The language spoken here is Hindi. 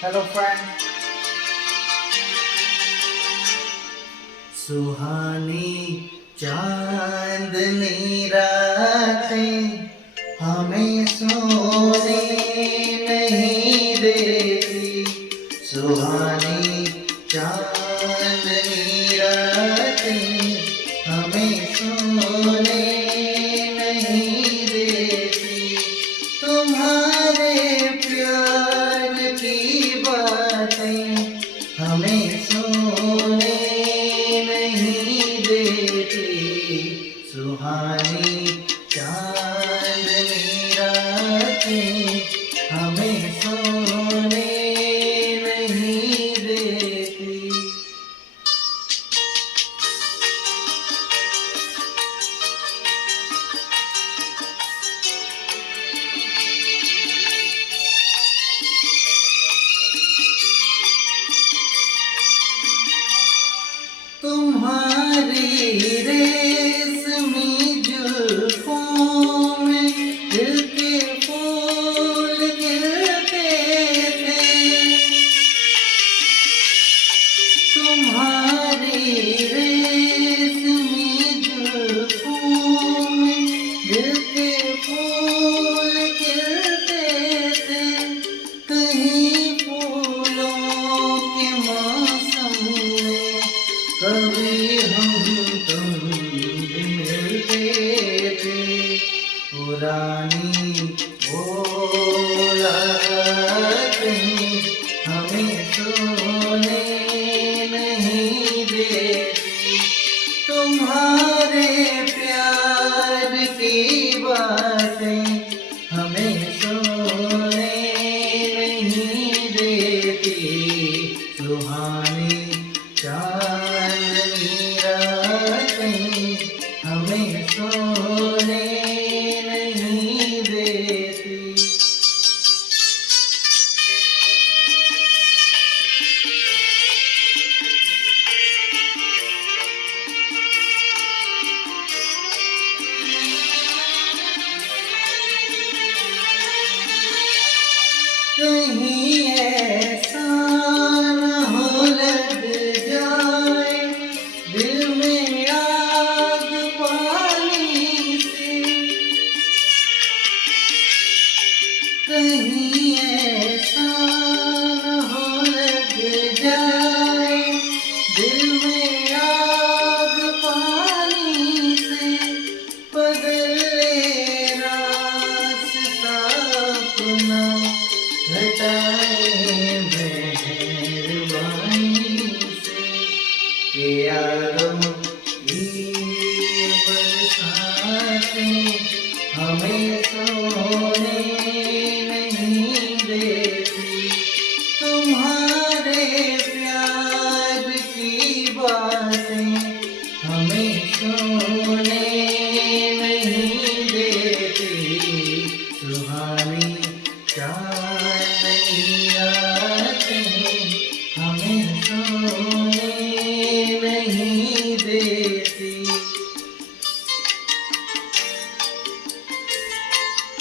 Hello friend. सुहानी चांदनी रातें हमें सोने नहीं देती। सुहानी चांदनी रातें हमें सोने नहीं देती। तुम्हारे प्यार की बातें हमें सोने नहीं देती। सुहानी चांदनी रातें हमें सोने नहीं देती। तुम्हारी रेशमी जुल्फों में दिल के फूल खिलते थे। तुम्हारी रेशमी जुल्फों में दिल के फूल खिलते थे। कहीं फूलों के मौसम में कभी हम तुम भी मिलते थे। पुरानी वो रातें हमें सोने नहीं देती। तुम्हारे प्यार की बातें हमें सोने नहीं देती। सुहानी चांदनी रातें हमें सोने नहीं देती। कहीं